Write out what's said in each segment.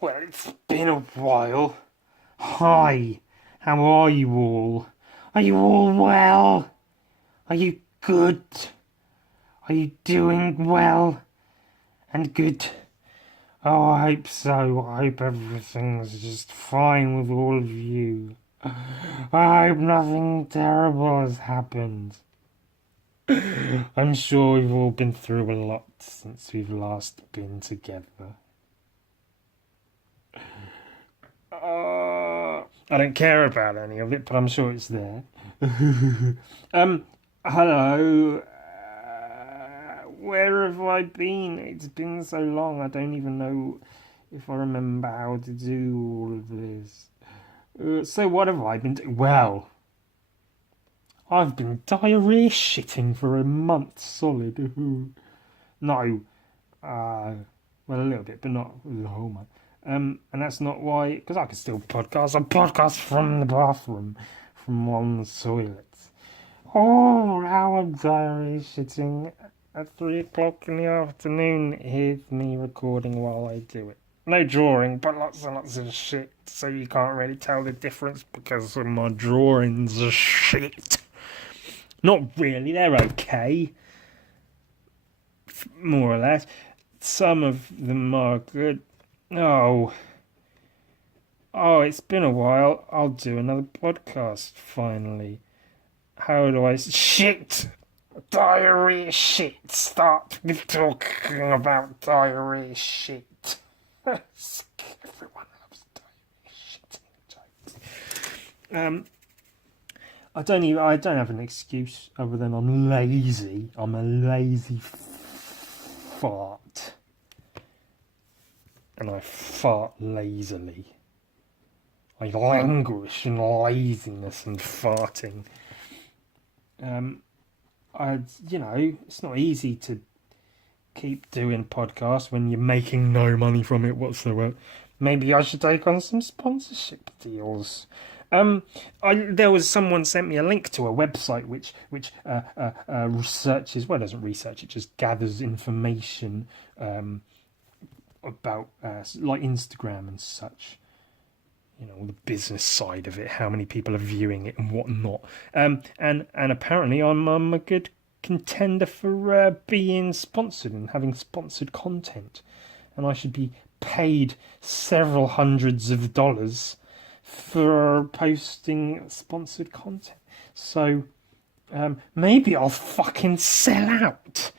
Well, it's been a while. Hi, how are you all? Are you all well? Are you good? Are you doing well and good? Oh, I hope so. I hope everything's just fine with all of you. I hope nothing terrible has happened. I'm sure we've all been through a lot since we've last been together. I don't care about any of it, but I'm sure it's there. um, hello. Where have I been? It's been so long, I don't even know if I remember how to do all of this. So what have I been doing? Well, I've been diarrhea shitting for a month solid. No, well, a little bit, but not the whole month. And that's not why, because I can still podcast. I podcast from the bathroom, from one toilet. Oh, now I'm diarrhea shitting at 3 o'clock in the afternoon. Here's me recording while I do it. No drawing, but lots and lots of shit, so you can't really tell the difference because my drawings are shit. Not really, they're okay. More or less. Some of them are good. Oh, it's been a while. I'll do another podcast finally. How do I... Shit! Diarrhea shit! Start with talking about diarrhea shit. Everyone loves diarrhea shit. I don't have an excuse other than I'm lazy. I'm a lazy fart. And I fart lazily. I languish in laziness and farting. It's not easy to keep doing podcasts when you're making no money from it whatsoever. Maybe I should take on some sponsorship deals. There was someone sent me a link to a website which researches. Well, it doesn't research. It just gathers information about like Instagram and such. You know, the business side of it, how many people are viewing it and whatnot. And apparently I'm a good contender for being sponsored and having sponsored content. And I should be paid several hundreds of dollars for posting sponsored content. So maybe I'll fucking sell out.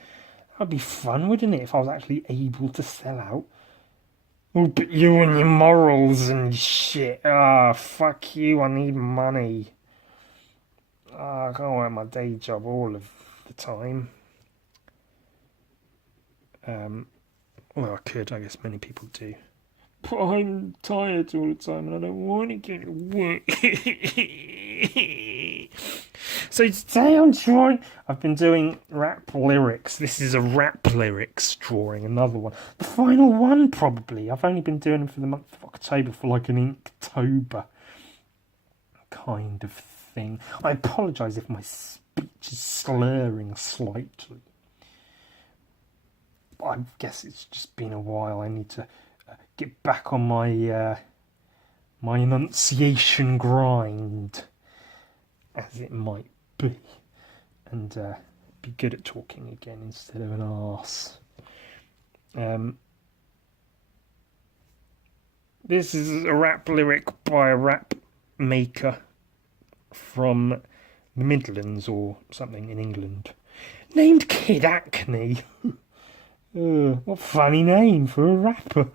That'd be fun, wouldn't it, if I was actually able to sell out? Oh, but you and your morals and shit. Fuck you, I need money. I can't work my day job all of the time. Well, I could, I guess many people do. But I'm tired all the time and I don't want to get to work. So today I've been doing rap lyrics. This is a rap lyrics drawing, another one. The final one, probably. I've only been doing them for the month of October, for like an Inktober kind of thing. I apologise if my speech is slurring slightly. But I guess it's just been a while. I need to get back on my my enunciation grind, as it might be, and be good at talking again instead of an arse. This is a rap lyric by a rap maker from the Midlands or something in England, named Kid Acne. What a funny name for a rapper.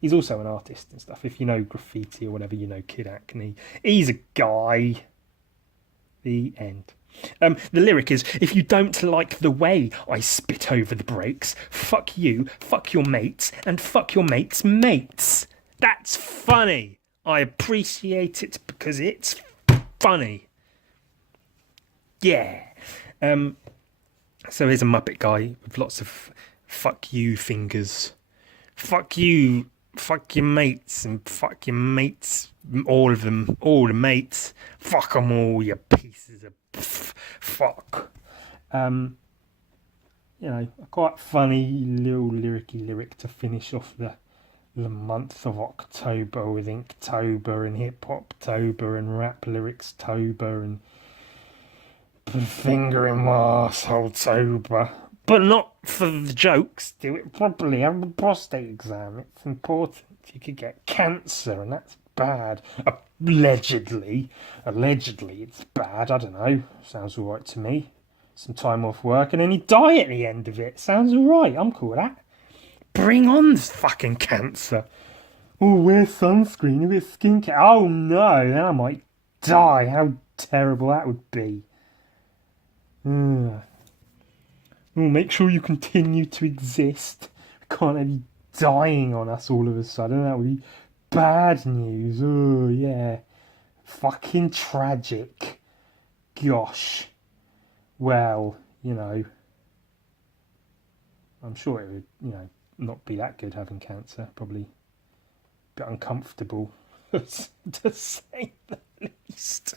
He's also an artist and stuff. If you know graffiti or whatever, you know Kid Acne. He's a guy. The end. The lyric is, if you don't like the way I spit over the brakes, fuck you, fuck your mates, and fuck your mates' mates. That's funny. I appreciate it because it's funny. Yeah. So here's a Muppet guy with lots of fuck you fingers. Fuck you, fuck your mates, and fuck your mates, all of them, all the mates. Fuck them all, you pieces of fuck. A quite funny little lyric to finish off the the month of October with Inktober and Hip Hoptober and Rap Lyrics-tober and put a finger in my arsehole-tober. But not for the jokes. Do it properly. Have a prostate exam. It's important. You could get cancer, and that's bad. Allegedly, it's bad. I don't know. Sounds all right to me. Some time off work, and then you die at the end of it. Sounds all right. I'm cool with that. Bring on the fucking cancer. Oh, wear sunscreen. A bit of skincare. Oh no, then I might die. How terrible that would be. Ugh. Oh, make sure you continue to exist. We can't have you dying on us all of a sudden. That would be bad news. Oh, yeah. Fucking tragic. Gosh. Well, I'm sure it would, not be that good having cancer. Probably a bit uncomfortable, to say the least.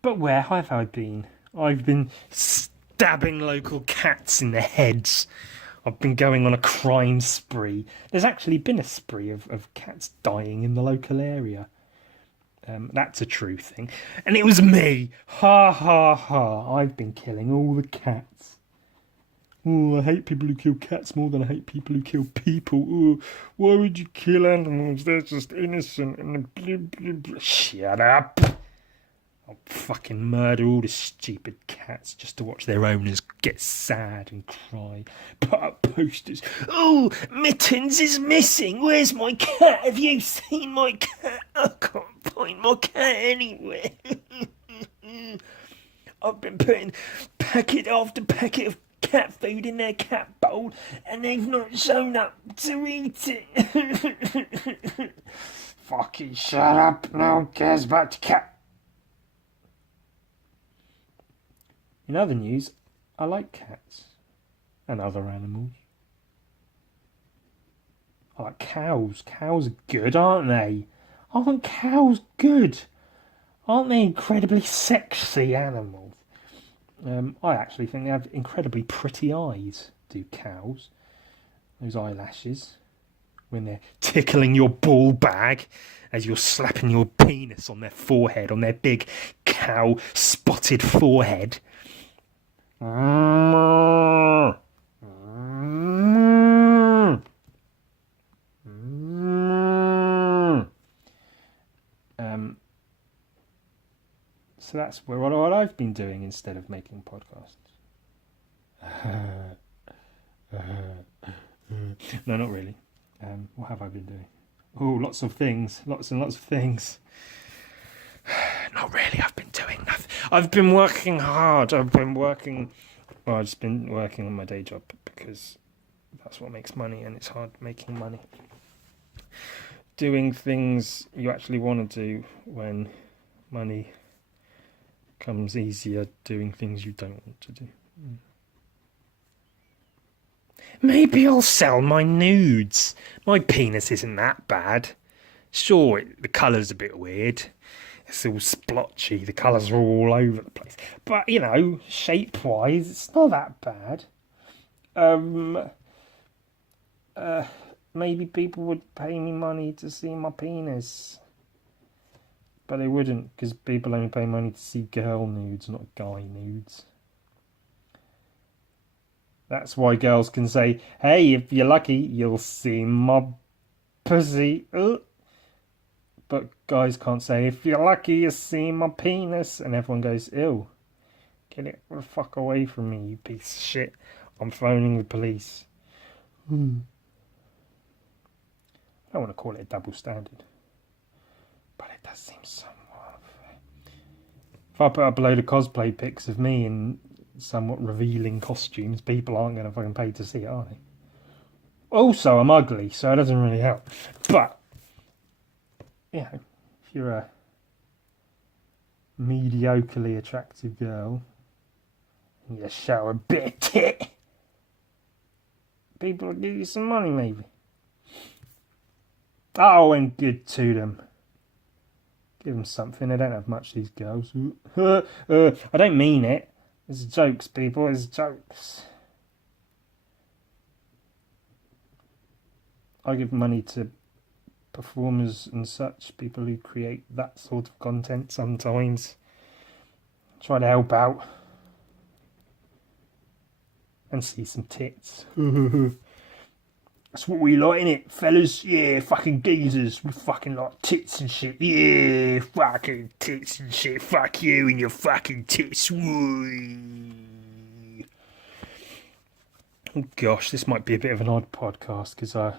But where have I been? I've been stabbing local cats in the heads. I've been going on a crime spree. There's actually been a spree of cats dying in the local area. That's a true thing. And it was me. Ha ha ha. I've been killing all the cats. Oh, I hate people who kill cats more than I hate people who kill people. Oh, why would you kill animals? They're just innocent. And blah, blah, blah. Shut up. I'll fucking murder all the stupid cats just to watch their owners get sad and cry. Put up posters. Oh, Mittens is missing. Where's my cat? Have you seen my cat? I can't find my cat anywhere. I've been putting packet after packet of cat food in their cat bowl and they've not shown up to eat it. Fucking shut up. No one cares about the cat. In other news, I like cats and other animals. I like cows. Cows are good, aren't they? Aren't cows good? Aren't they incredibly sexy animals? I actually think they have incredibly pretty eyes, do cows. Those eyelashes. When they're tickling your ball bag as you're slapping your penis on their forehead, on their big cow spotted forehead. So that's what I've been doing instead of making podcasts. No, not really. What have I been doing? Oh, lots of things. Lots and lots of things. Not really. I've been doing nothing. I've been working hard. I've just been working on my day job because that's what makes money, and it's hard making money. Doing things you actually want to do when money comes easier doing things you don't want to do. Maybe I'll sell my nudes. My penis isn't that bad. Sure, the colour's a bit weird. It's all splotchy. The colours are all over the place. But, shape-wise, it's not that bad. Maybe people would pay me money to see my penis. But they wouldn't, because people only pay money to see girl nudes, not guy nudes. That's why girls can say, hey, if you're lucky, you'll see my pussy. But guys can't say, if you're lucky, you'll see my penis. And everyone goes, ew. Get it the fuck away from me, you piece of shit. I'm phoning the police. I don't want to call it a double standard. But it does seem somewhat. If I put up a load of cosplay pics of me in somewhat revealing costumes, people aren't going to fucking pay to see it, are they? Also, I'm ugly, so it doesn't really help. But, if you're a mediocrely attractive girl, and you show a bit of tit, people will give you some money, maybe. Oh, and good to them. Give them something. They don't have much, these girls. I don't mean it. It's jokes, people. It's jokes. I give money to performers and such, people who create that sort of content sometimes. Try to help out. And see some tits. That's what we like, innit, fellas? Yeah, fucking geezers. We fucking like tits and shit. Yeah, fucking tits and shit. Fuck you and your fucking tits. Woo. Oh gosh, this might be a bit of an odd podcast because I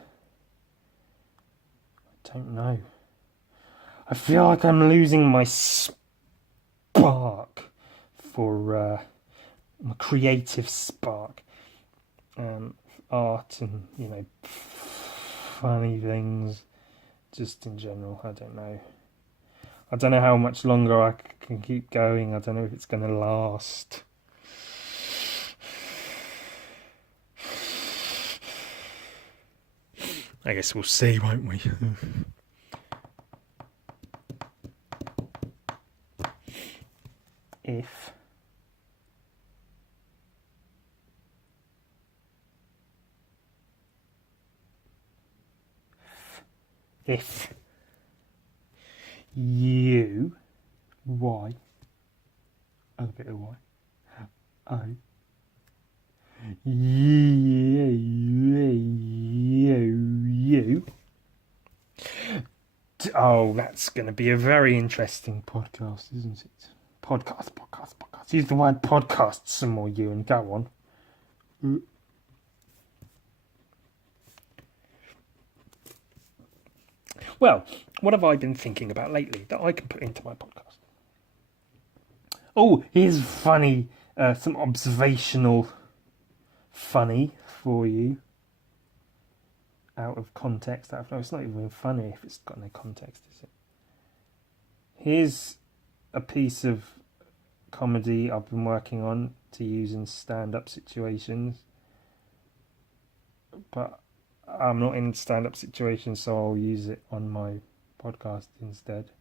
don't know. I feel like I'm losing my spark for my creative spark. Art and, funny things, just in general. I don't know. I don't know how much longer I can keep going. I don't know if it's going to last. I guess we'll see, won't we? If you, Y, a bit of Y, O, you. Oh, that's going to be a very interesting podcast, isn't it? Podcast. Use the word podcast some more, you, and go on. Well, what have I been thinking about lately that I can put into my podcast? Oh, here's funny, some observational funny for you. Out of context. It's not even funny if it's got no context, is it? Here's a piece of comedy I've been working on to use in stand-up situations. But I'm not in stand-up situations, so I'll use it on my podcast instead.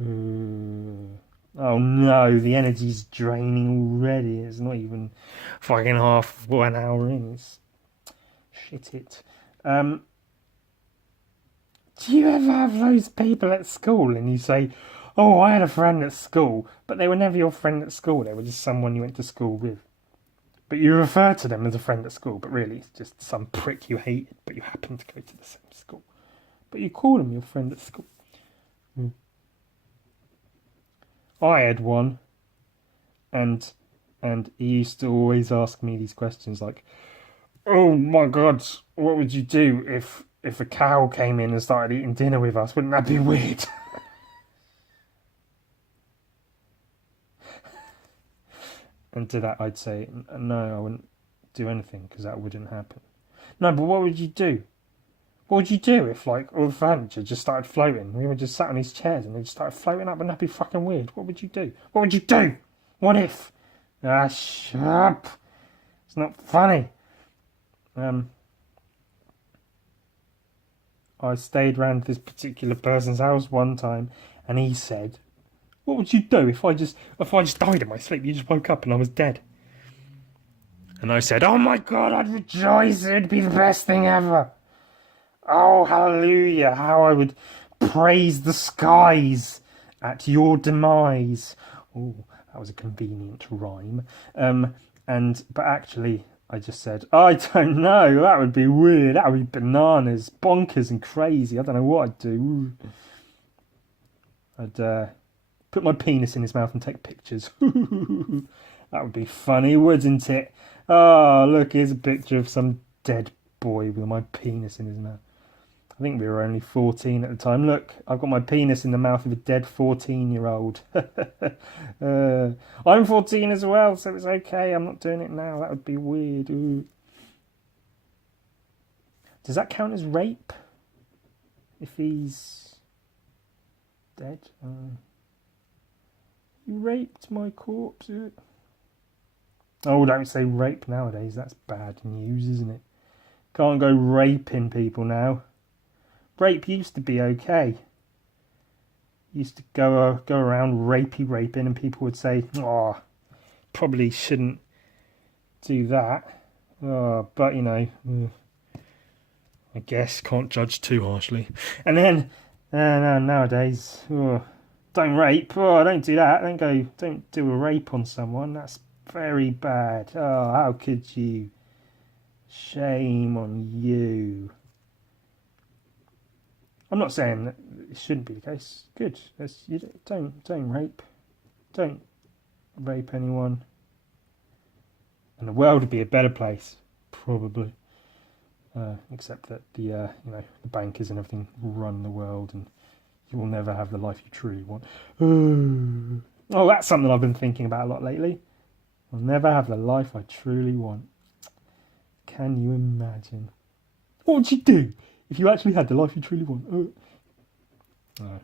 Oh no, the energy's draining already. It's not even fucking half 1 hour in. It's shit it. Do you ever have those people at school and you say, oh, I had a friend at school, but they were never your friend at school, they were just someone you went to school with? But you refer to them as a friend at school, but really it's just some prick you hated, but you happen to go to the same school. But you call them your friend at school. I had one, and he used to always ask me these questions like, oh my God, what would you do if a cow came in and started eating dinner with us? Wouldn't that be weird? And to that I'd say, no, I wouldn't do anything because that wouldn't happen. No, but what would you do? What would you do if, like, all the furniture just started floating? We were just sat on these chairs and they just started floating up, and that'd be fucking weird. What would you do? What would you do? What if? Ah, shut up. It's not funny. I stayed round this particular person's house one time, and he said, what would you do if I just died in my sleep? You just woke up and I was dead. And I said, oh my God, I'd rejoice. It'd be the best thing ever. Oh, hallelujah. How I would praise the skies at your demise. Oh, that was a convenient rhyme. But actually, I just said, I don't know. That would be weird. That would be bananas, bonkers and crazy. I don't know what I'd do. I'd put my penis in his mouth and take pictures. That would be funny, wouldn't it? Oh, look, here's a picture of some dead boy with my penis in his mouth. I think we were only 14 at the time. Look, I've got my penis in the mouth of a dead 14-year-old. I'm 14 as well, so it's okay. I'm not doing it now. That would be weird. Ooh. Does that count as rape? If he's dead? You raped my corpse. Oh, don't say rape nowadays. That's bad news, isn't it? Can't go raping people now. Rape used to be okay. used to go around raping, and people would say, "Oh, probably shouldn't do that." Oh, but I guess can't judge too harshly. And then nowadays, don't rape. Oh, don't do that. Don't do a rape on someone. That's very bad. Oh, how could you? Shame on you. I'm not saying that it shouldn't be the case. Good. Don't rape. Don't rape anyone. And the world would be a better place, probably. Except that the bankers and everything run the world, and you will never have the life you truly want. Oh, that's something I've been thinking about a lot lately. I'll never have the life I truly want. Can you imagine? What would you do if you actually had the life you truly want? I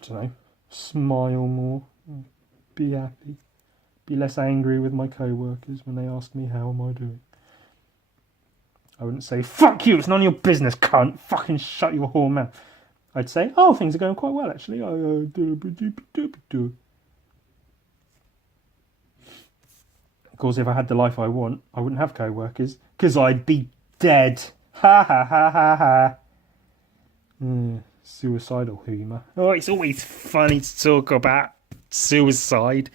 don't know. Smile more. Be happy. Be less angry with my co-workers when they ask me how am I doing. I wouldn't say, fuck you, it's none of your business, cunt. Fucking shut your whore mouth. I'd say, oh, things are going quite well, actually. Of course, if I had the life I want, I wouldn't have co-workers, because I'd be dead. Ha ha ha ha ha. Suicidal humour. Oh, it's always funny to talk about suicide.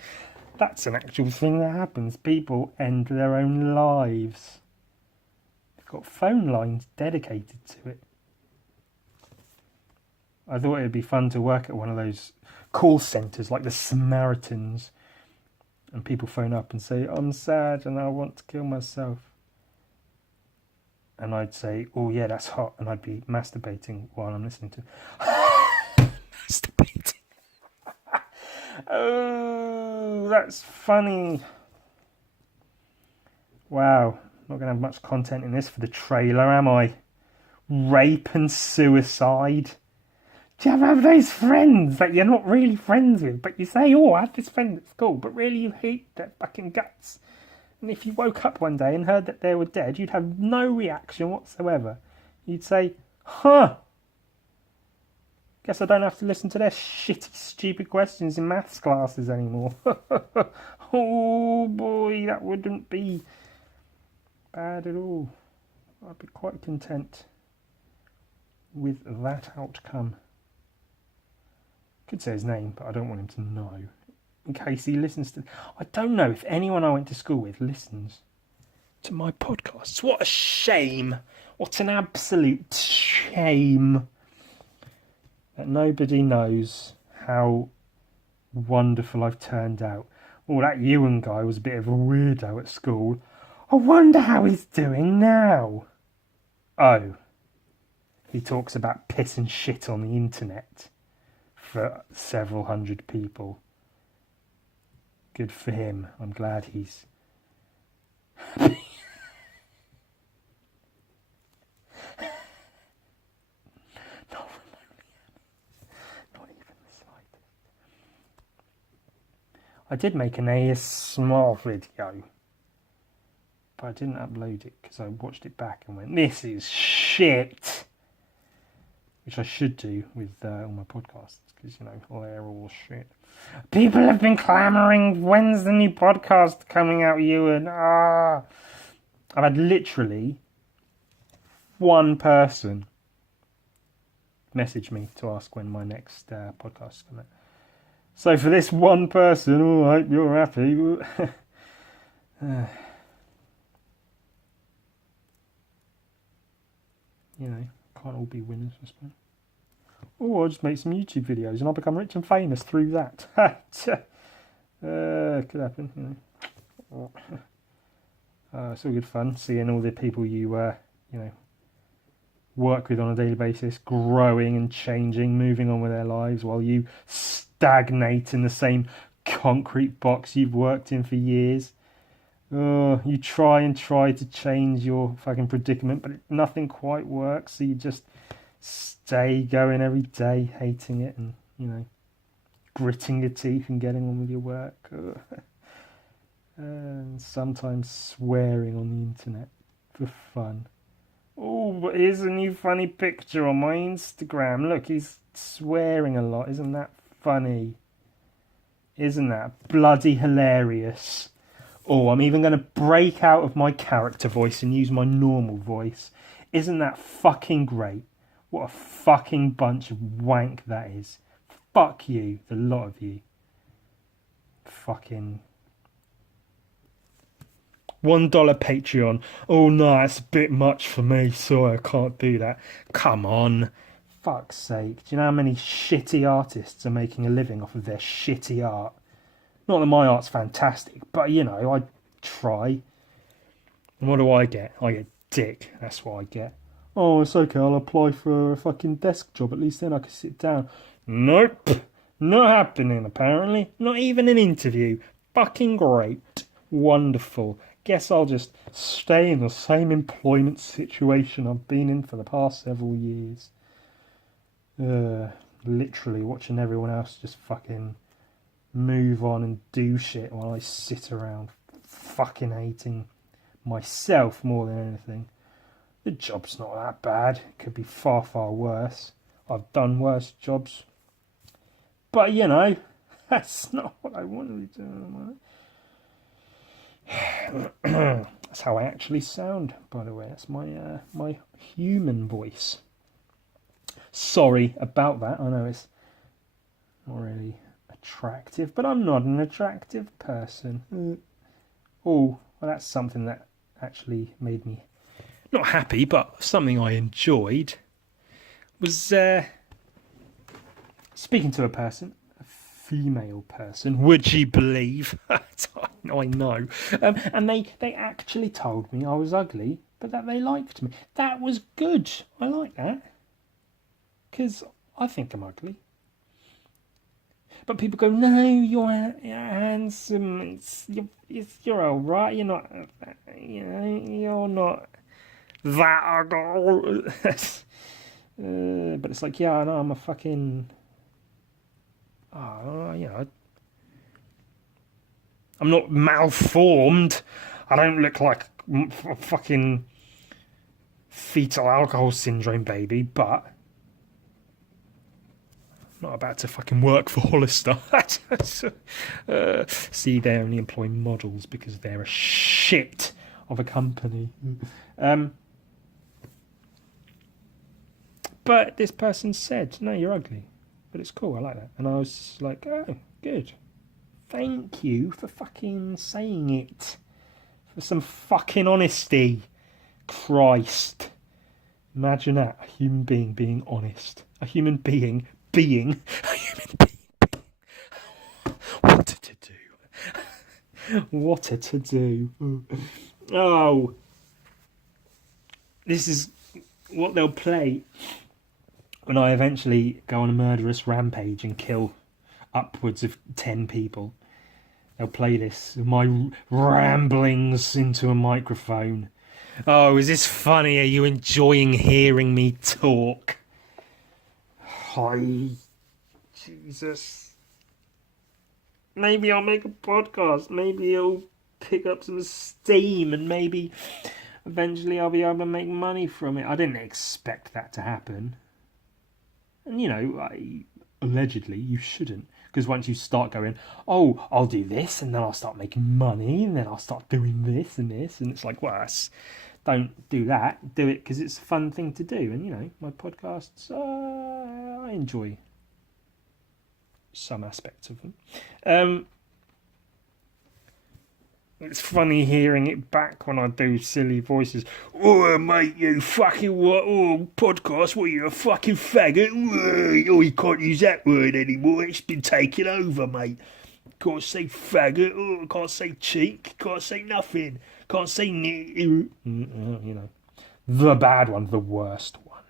That's an actual thing that happens. People end their own lives. They've got phone lines dedicated to it. I thought it'd be fun to work at one of those call centres like the Samaritans, and people phone up and say, I'm sad and I want to kill myself. And I'd say, oh yeah, that's hot, and I'd be masturbating while I'm listening to masturbating. Oh, that's funny. Wow, not going to have much content in this for the trailer, am I? Rape and suicide. Do you ever have those friends that you're not really friends with, but you say, oh, I had this friend at school, but really you hate their fucking guts? And if you woke up one day and heard that they were dead, you'd have no reaction whatsoever. You'd say, guess I don't have to listen to their shitty, stupid questions in maths classes anymore. Oh boy, that wouldn't be bad at all. I'd be quite content with that outcome. Could say his name, but I don't want him to know. In case he listens to... I don't know if anyone I went to school with listens to my podcasts. What a shame. What an absolute shame. That nobody knows how wonderful I've turned out. Oh, that Ewan guy was a bit of a weirdo at school. I wonder how he's doing now. Oh, he talks about piss and shit on the internet for several hundred people. Good for him. I'm glad he's happy. I did make an ASMR video, but I didn't upload it because I watched it back and went, this is shit. Which I should do with all my podcasts, because, they're all shit. People have been clamouring, when's the new podcast coming out, Ewan? I've had literally one person message me to ask when my next podcast is coming out. So for this one person, I hope you're happy. Can't all be winners, I suppose. Oh, I'll just make some YouTube videos and I'll become rich and famous through that. Could happen, it's all good fun seeing all the people you, work with on a daily basis, growing and changing, moving on with their lives, while you stagnate in the same concrete box you've worked in for years. You try to change your fucking predicament, but nothing quite works, so you just stay going every day, hating it, and, gritting your teeth and getting on with your work. And sometimes swearing on the internet for fun. Oh, but here's a new funny picture on my Instagram. Look, he's swearing a lot. Isn't that funny? Isn't that bloody hilarious? Oh, I'm even going to break out of my character voice and use my normal voice. Isn't that fucking great? What a fucking bunch of wank that is. Fuck you, the lot of you. Fucking $1 Patreon. Oh no, it's a bit much for me. Sorry, I can't do that. Come on. Fuck's sake. Do you know how many shitty artists are making a living off of their shitty art? Not that my art's fantastic, but you know, I try. And what do I get? I get dick. That's what I get. Oh, it's okay. I'll apply for a fucking desk job. At least then I can sit down. Nope. Not happening, apparently. Not even an interview. Fucking great. Wonderful. Guess I'll just stay in the same employment situation I've been in for the past several years. Literally watching everyone else just fucking move on and do shit while I sit around fucking hating myself more than anything. The job's not that bad. It could be far, far worse. I've done worse jobs. But, you know, that's not what I want to be doing. That's how I actually sound, by the way. That's my my human voice. Sorry about that. I know it's not really attractive, but I'm not an attractive person. Oh, well, that's something that actually made me not happy, but something I enjoyed was speaking to a person, a female person, would you believe? I know. And they actually told me I was ugly, but that they liked me. That was good. I like that. Because I think I'm ugly. But people go, no, you're handsome. You're all right. You're not, you're not that ugly. But it's like, yeah, I know, I'm a fucking... I'm not malformed. I don't look like a fucking fetal alcohol syndrome baby, but I'm not about to fucking work for Hollister. See, they only employ models because they're a shit of a company. But this person said, no, you're ugly. But it's cool, I like that. And I was like, oh, good. Thank you for fucking saying it. For some fucking honesty. Christ. Imagine that. A human being being honest. A human being being. A human being. What a to-do. What a to-do. Oh. This is what they'll play when I eventually go on a murderous rampage and kill upwards of 10 people. They'll play this, my ramblings into a microphone. Oh, is this funny? Are you enjoying hearing me talk? Hi, Jesus. Maybe I'll make a podcast. Maybe it'll pick up some steam and maybe eventually I'll be able to make money from it. I didn't expect that to happen. And, you know, allegedly you shouldn't. Because once you start going, oh, I'll do this, and then I'll start making money, and then I'll start doing this, and it's like, well, don't do that. Do it because it's a fun thing to do. And, you know, my podcasts, I enjoy some aspects of them. It's funny hearing it back when I do silly voices. Oh, mate, you fucking what? Oh, podcast, what, you a fucking faggot? Oh, you can't use that word anymore. It's been taken over, mate. Can't say faggot. Oh, can't say cheek. Can't say nothing. Can't say you know. The bad one, the worst one.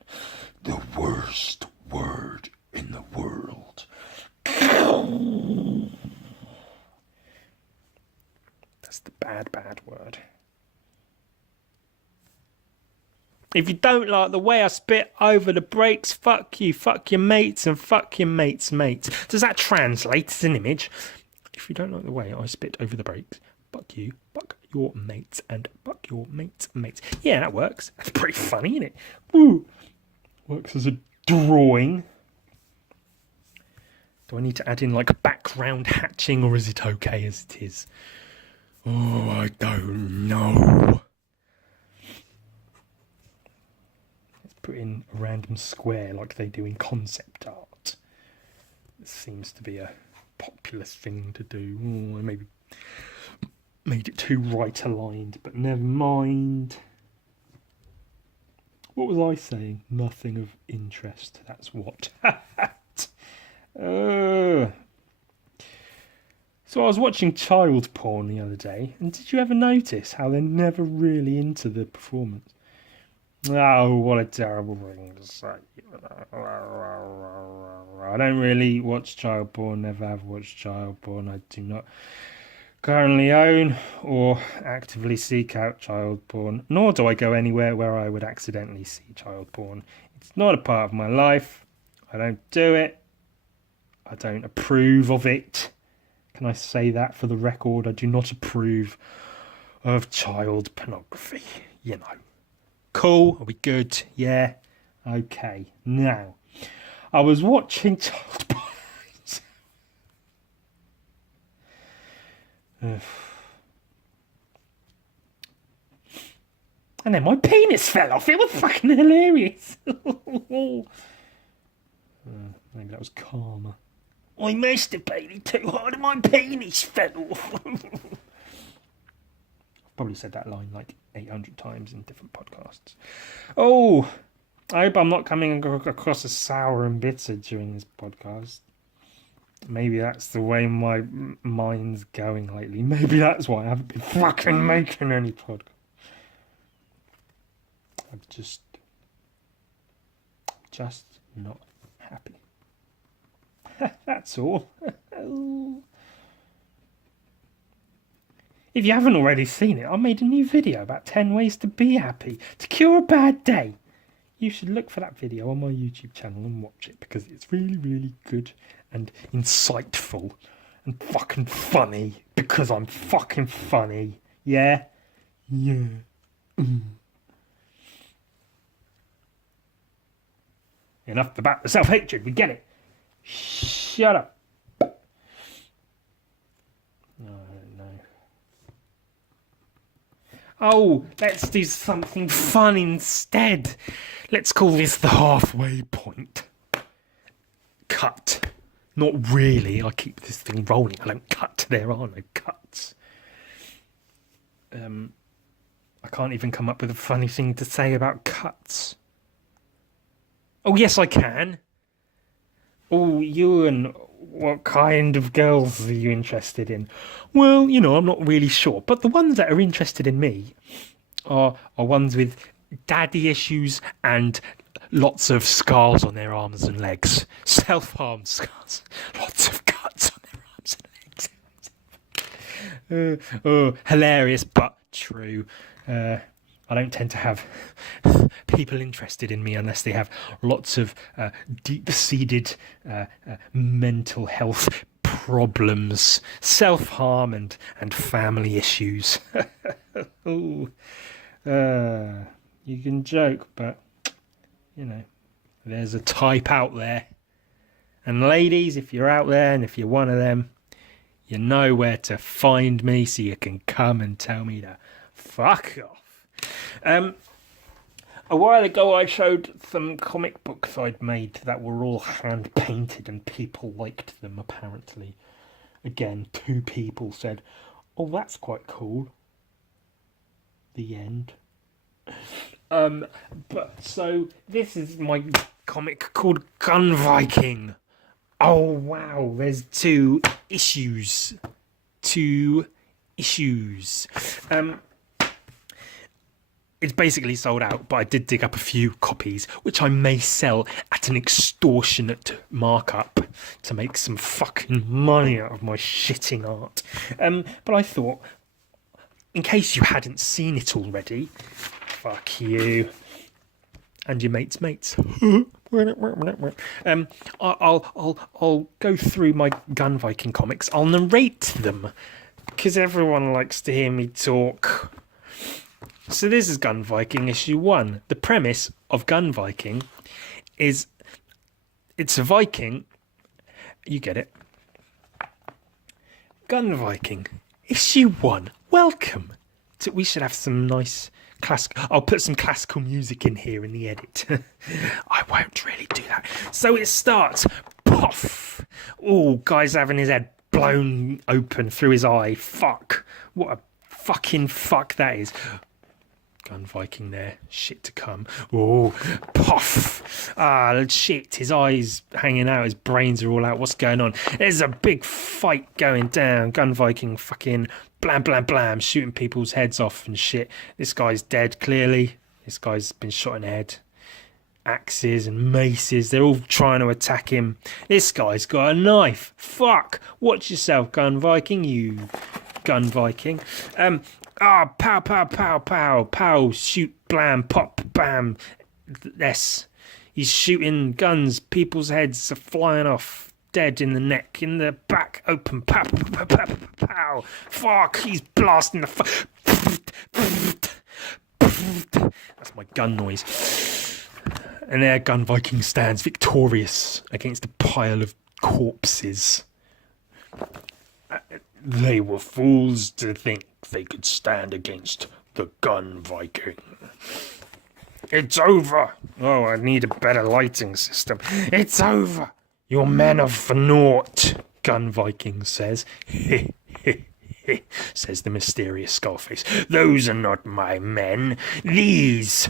The worst word in the world. That's the bad word. If you don't like the way I spit over the breaks, fuck you, fuck your mates, and fuck your mates' mates. Does that translate as an image? If you don't like the way I spit over the breaks, fuck you, fuck your mates and fuck your mates' mates. Yeah, that works. That's pretty funny, isn't it? Woo! Works as a drawing. Do I need to add in like background hatching, or is it okay as it is? Oh, I don't know. Let's put in a random square like they do in concept art. It seems to be a popular thing to do. I maybe made it too right aligned, but never mind. What was I saying? Nothing of interest. That's what. So I was watching child porn the other day, and did you ever notice how they're never really into the performance? Oh, what a terrible thing to say. I don't really watch child porn, never have watched child porn. I do not currently own or actively seek out child porn, nor do I go anywhere where I would accidentally see child porn. It's not a part of my life. I don't do it. I don't approve of it. Can I say that for the record? I do not approve of child pornography. You know. Cool? Are we good? Yeah? Okay. Now, I was watching child porn. And then my penis fell off. It was fucking hilarious. Maybe that was karma. I masturbated too hard and my penis fell off. I've probably said that line like 800 times in different podcasts. Oh, I hope I'm not coming across as sour and bitter during this podcast. Maybe that's the way my mind's going lately. Maybe that's why I haven't been fucking making any podcast. I'm just not happy. That's all. If you haven't already seen it, I made a new video about 10 ways to be happy, to cure a bad day. You should look for that video on my YouTube channel and watch it, because it's really, really good and insightful and fucking funny, because I'm fucking funny. Yeah? Yeah. Enough about the self-hatred, we get it. Shut up. No, I don't know. Oh, let's do something fun instead. Let's call this the halfway point. Cut. Not really. I keep this thing rolling. I don't cut. There are no cuts. I can't even come up with a funny thing to say about cuts. Oh, yes, I can. Oh, Ewan, what kind of girls are you interested in? Well, I'm not really sure. But the ones that are interested in me are ones with daddy issues and lots of scars on their arms and legs. Self-harm scars. Lots of cuts on their arms and legs. Hilarious, but true. I don't tend to have people interested in me unless they have lots of deep-seated mental health problems, self-harm and family issues. Ooh. You can joke, but, there's a type out there. And ladies, if you're out there and if you're one of them, you know where to find me, so you can come and tell me to fuck off. A while ago I showed some comic books I'd made that were all hand painted and people liked them, apparently. Again, 2 people said, "Oh, that's quite cool." The end. But so this is my comic called Gun Viking. Oh wow, there's 2 issues. 2 issues. It's basically sold out, but I did dig up a few copies, which I may sell at an extortionate markup to make some fucking money out of my shitting art. But I thought, in case you hadn't seen it already, fuck you and your mates' mates. I'll go through my Gun Viking comics. I'll narrate them because everyone likes to hear me talk. So this is Gun Viking issue 1. The premise of Gun Viking is it's a Viking. You get it. Gun Viking issue 1. Welcome. We should have some nice classical. I'll put some classical music in here in the edit. I won't really do that. So it starts. Puff. Oh, guy's having his head blown open through his eye. Fuck. What a fucking fuck that is. Gun Viking there. Shit to come. Oh, puff. Ah, shit. His eyes hanging out. His brains are all out. What's going on? There's a big fight going down. Gun Viking fucking blam, blam, blam. Shooting people's heads off and shit. This guy's dead, clearly. This guy's been shot in the head. Axes and maces. They're all trying to attack him. This guy's got a knife. Fuck. Watch yourself, Gun Viking. You Gun Viking. Pow, pow, pow, pow, pow, shoot, blam, pop, bam. Yes. He's shooting guns. People's heads are flying off. Dead in the neck, in the back, open, pow, pow, pow, pow, pow. Fuck, he's blasting the That's my gun noise. And there Gun Viking stands victorious against a pile of corpses. They were fools to think they could stand against the Gun Viking. It's over. Oh, I need a better lighting system. It's over. Your men are for naught, Gun Viking says. Says the mysterious Skullface. Those are not my men. These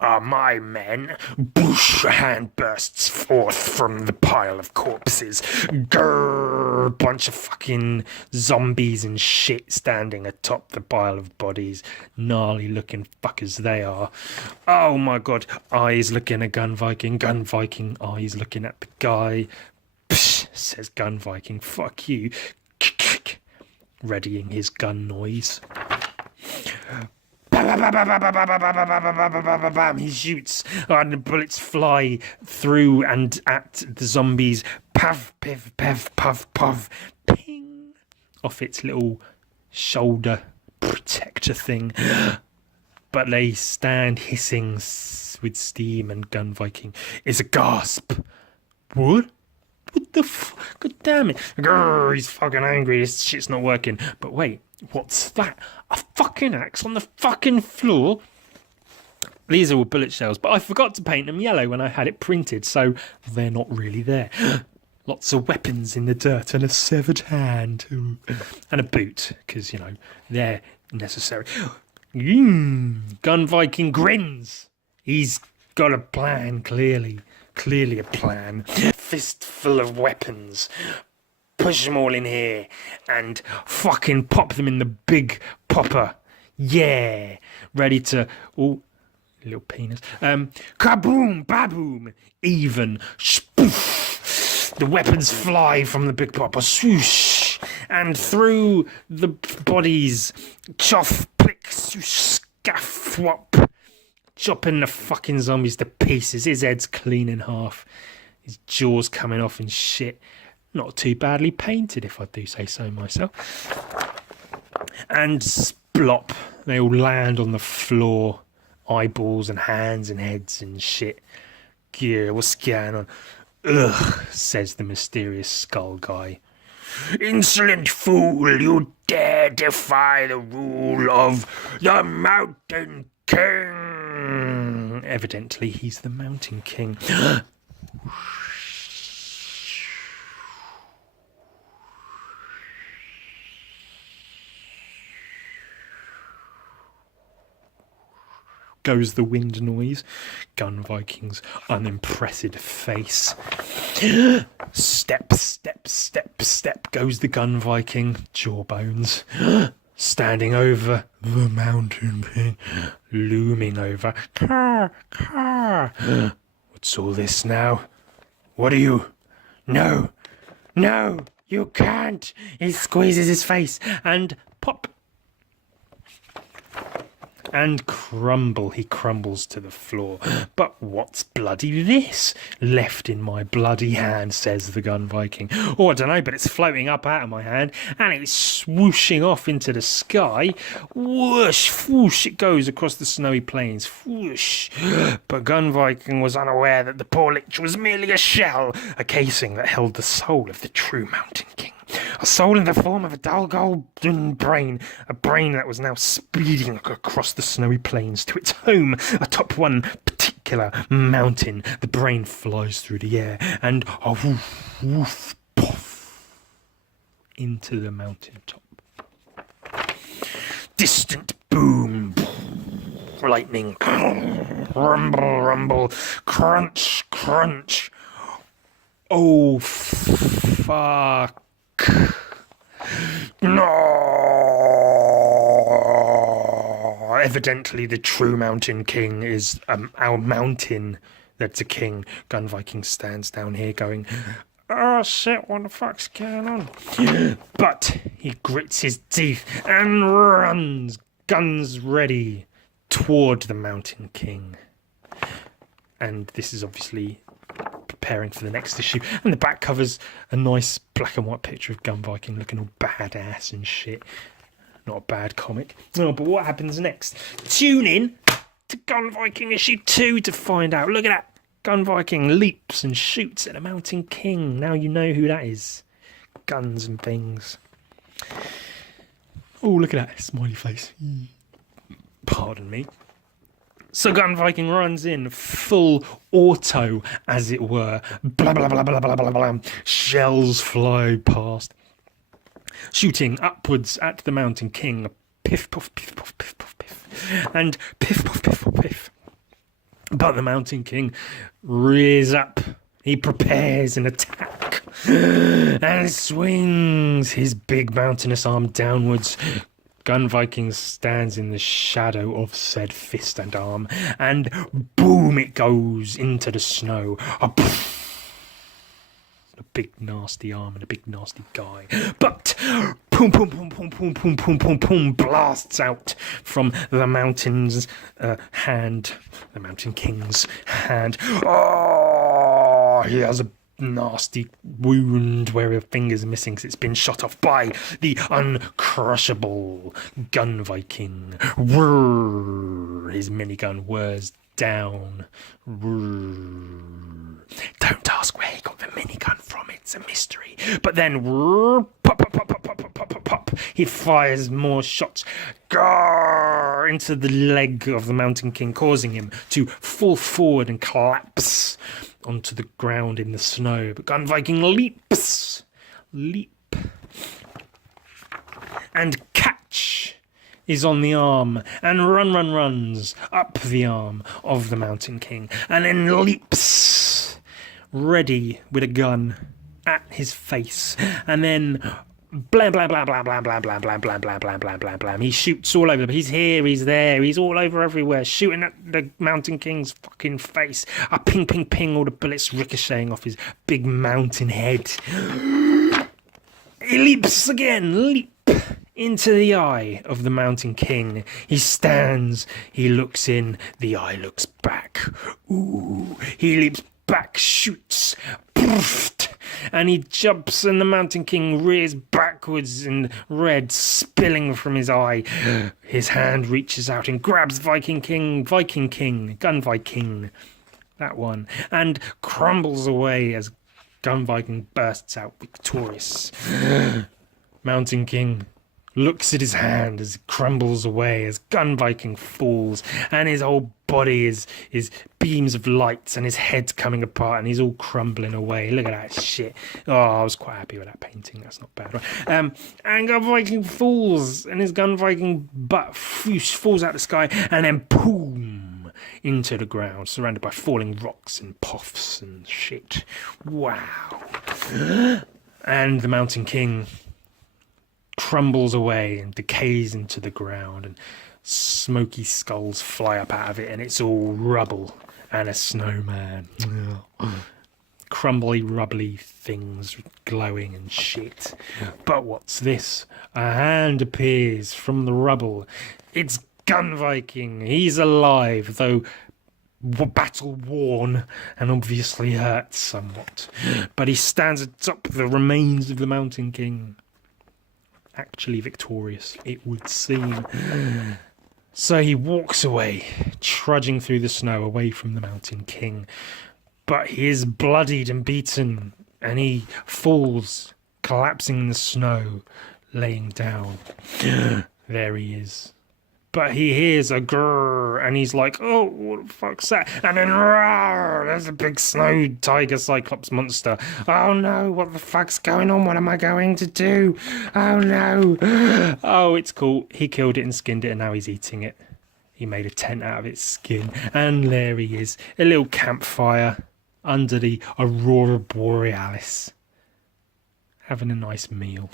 are my men. Boosh, a hand bursts forth from the pile of corpses. Grrr, bunch of fucking zombies and shit standing atop the pile of bodies. Gnarly looking fuckers they are. Oh my god. Eyes looking at Gun Viking. Gun Viking eyes looking at the guy. Psh, says Gun Viking. Fuck you. Readying his gun noise. He shoots, and the bullets fly through and at the zombies. Puff, piff, puff, puff, puff, ping, off its little shoulder protector thing. But they stand hissing with steam, and Gun Viking is a gasp. What? What the fuck? God damn it. Grrr, he's fucking angry. This shit's not working. But wait, what's that? A fucking axe on the fucking floor? These are all bullet shells, but I forgot to paint them yellow when I had it printed, so they're not really there. Lots of weapons in the dirt and a severed hand. And a boot, because, you know, they're necessary. Gun Viking grins. He's got a plan, clearly. Clearly a plan. Fistful of weapons. Push them all in here and fucking pop them in the big popper. Yeah. Ready to... Oh, little penis. Kaboom, baboom. Even. Spoof. The weapons fly from the big popper. Swoosh. And through the bodies. Choff, plick, swoosh, scaff, whop. Chopping the fucking zombies to pieces. His head's clean in half. His jaws coming off and shit. Not too badly painted, if I do say so myself. And splop. They all land on the floor. Eyeballs and hands and heads and shit. Yeah, what's going on? Ugh, says the mysterious skull guy. Insolent fool, you dare defy the rule of the Mountain King. Evidently, he's the Mountain King. Goes the wind noise. Gun Viking's unimpressive face. Step, step, step, step goes the Gun Viking. Jawbones. Standing over the Mountain King. Looming over. Car, car. What's all this now? What are you? No, no, you can't. He squeezes his face and pop. and crumble. He crumbles to the floor. But what's bloody this left in my bloody hand, says the gun Viking. Oh, I don't know, but it's floating up out of my hand and it's swooshing off into the sky. Whoosh, whoosh, it goes across the snowy plains. Whoosh. But gun Viking was unaware that the poor lich was merely a shell, a casing that held the soul of the true Mountain King. A soul in the form of a dull golden brain, a brain that was now speeding across the snowy plains to its home atop one particular mountain. The brain flies through the air and woof, woof, puff, into the mountain top. Distant boom, lightning, rumble, rumble, crunch, crunch. Oh, fuck. No! Evidently, the true Mountain King is our mountain that's a king. Gun Viking stands down here going, oh shit, what the fuck's going on? But he grits his teeth and runs, guns ready, toward the Mountain King. And this is obviously preparing for the next issue, and the back covers a nice black and white picture of Gun Viking looking all badass and shit. Not a bad comic. No, but what happens next? Tune in to Gun Viking issue 2 to find out. Look at that. Gun Viking leaps and shoots at a Mountain King. Now you know who that is. Guns and things. Oh, look at that smiley face. Pardon me. So Gun Viking runs in, full auto, as it were. Blah, blah, blah, blah, blah, blah, blah. Shells fly past. Shooting upwards at the Mountain King. Piff, puff, piff, puff, piff, puff, piff. And piff, puff, piff, puff, piff. But the Mountain King rears up. He prepares an attack. And swings his big mountainous arm downwards. Gun Viking stands in the shadow of said fist and arm, and boom, it goes into the snow. A big nasty arm and a big nasty guy. But boom, boom, boom, boom, boom, boom, boom, boom, boom, blasts out from the mountain's hand, the Mountain King's hand. Oh, he has a nasty wound where her finger's missing because it's been shot off by the uncrushable Gun Viking. Whirr, his minigun whirs down. Whirr. Don't ask where he got the minigun from, it's a mystery. But then whirr, pop, pop, pop, pop, pop, pop, pop, pop, pop. He fires more shots into the leg of the Mountain King, causing him to fall forward and collapse onto the ground in the snow. But Gun Viking leaps, and catch is on the arm, and runs up the arm of the Mountain King, and then leaps, ready with a gun at his face, and then blah blah blah blah blah blah blah blah blah blah blah blah blah blah. He shoots all over. He's here, he's there, he's all over everywhere, shooting at the Mountain King's fucking face. A ping ping ping, all the bullets ricocheting off his big mountain head. He leaps again, leap into the eye of the Mountain King. He stands, he looks in, the eye looks back. Ooh, he leaps back, shoots, and he jumps, and the Mountain King rears backwards, and red spilling from his eye. His hand reaches out and grabs Gun Viking, that one, and crumbles away as Gun Viking bursts out victorious. Mountain King looks at his hand as it crumbles away as Gun Viking falls, and his whole body is beams of lights, and his head's coming apart, and he's all crumbling away. Look at that shit. Oh, I was quite happy with that painting. That's not bad, right? And Gun Viking falls, and his Gun Viking butt falls out of the sky, and then boom into the ground, surrounded by falling rocks and puffs and shit. Wow. And the Mountain King crumbles away and decays into the ground, and smoky skulls fly up out of it, and it's all rubble and a snowman. Crumbly, rubbly things glowing and shit. But what's this? A hand appears from the rubble. It's Gun Viking. He's alive, though battle worn and obviously hurt somewhat. But he stands atop the remains of the Mountain King. Actually victorious, it would seem. So he walks away, trudging through the snow away from the Mountain King. But he is bloodied and beaten, and he falls, collapsing in the snow, laying down. There he is. But he hears a grrr, and he's like, oh, what the fuck's that? And then, rawr, there's a big snow tiger cyclops monster. Oh no, what the fuck's going on? What am I going to do? Oh no. Oh, it's cool. He killed it and skinned it, and now he's eating it. He made a tent out of its skin, and there he is. A little campfire under the Aurora Borealis. Having a nice meal.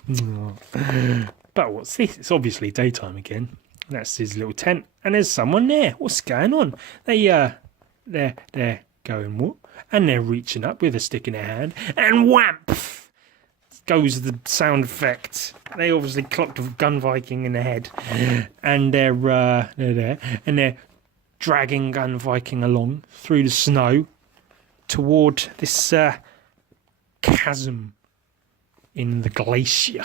But what's this? It's obviously daytime again. That's his little tent, and there's someone there. What's going on? They're going what? And they're reaching up with a stick in their hand, and wham! Goes the sound effect. They obviously clocked a Gun Viking in the head, and they're there, and they're dragging Gun Viking along through the snow toward this chasm in the glacier.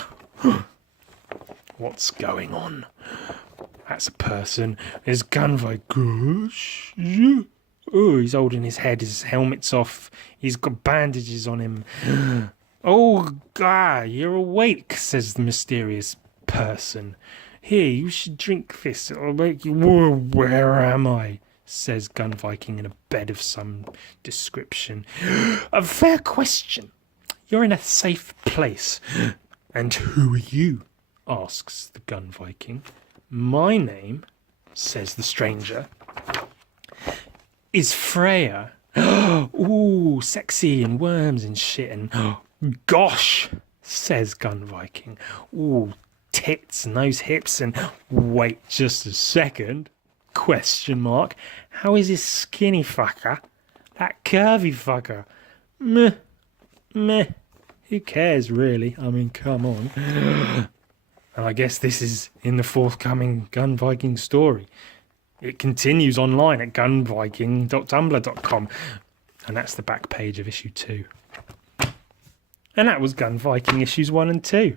What's going on? That's a person. There's Gun Viking. Oh, he's holding his head. His helmet's off. He's got bandages on him. Oh, God, you're awake, says the mysterious person. Here, you should drink this. It'll make you... Whoa, where am I? Says Gun Viking in a bed of some description. A fair question. You're in a safe place. And who are you? Asks the Gun Viking. My name, says the stranger, is Freya. Ooh, sexy and worms and shit and gosh, says Gun Viking. Ooh, tits and those hips and wait just a second, question mark. How is this skinny fucker that curvy fucker? Meh, who cares really? I mean, come on. And I guess this is in the forthcoming Gun Viking story. It continues online at gunviking.tumblr.com. And that's the back page of issue 2. And that was Gun Viking issues 1 and 2.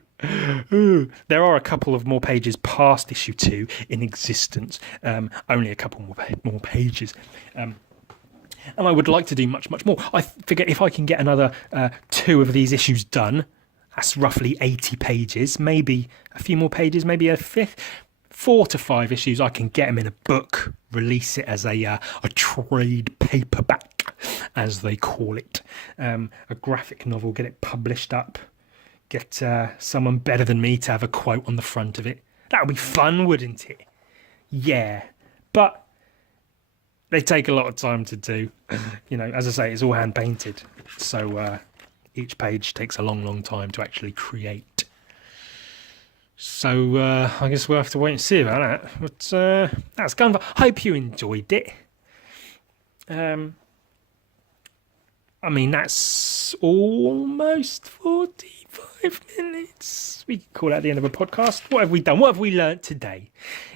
Ooh, there are a couple of more pages past issue 2 in existence. Only a couple more pages. And I would like to do much, much more. I figure if I can get another 2 of these issues done, that's roughly 80 pages, maybe a few more pages, maybe a fifth. 4 to 5 issues, I can get them in a book, release it as a trade paperback, as they call it. A graphic novel, get it published up, get someone better than me to have a quote on the front of it. That would be fun, wouldn't it? Yeah, but they take a lot of time to do. You know, as I say, it's all hand painted, so each page takes a long, long time to actually create. So I guess we'll have to wait and see about that. But that's Gun Viking. Hope you enjoyed it. I mean, that's almost 45 minutes. We could call that the end of a podcast. What have we done? What have we learnt today?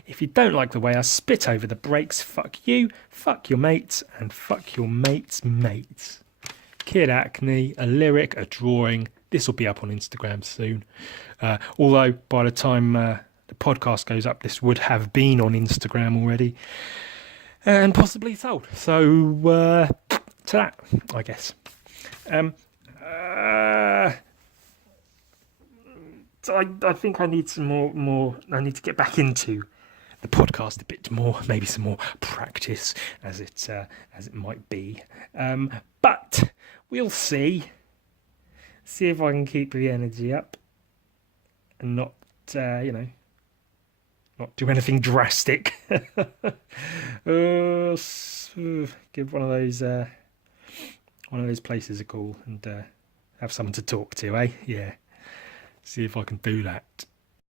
If you don't like the way I spit over the brakes, fuck you, fuck your mates, and fuck your mates' mates. Kid Acne, a lyric, a drawing. This will be up on Instagram soon. Although by the time the podcast goes up, this would have been on Instagram already. And possibly sold. So to that, I guess. So I think I need some more. I need to get back into the podcast a bit more, maybe some more practice as it might be. But we'll see. See if I can keep the energy up and not, not do anything drastic. Give one of those places a call and have someone to talk to, eh? Yeah. See if I can do that.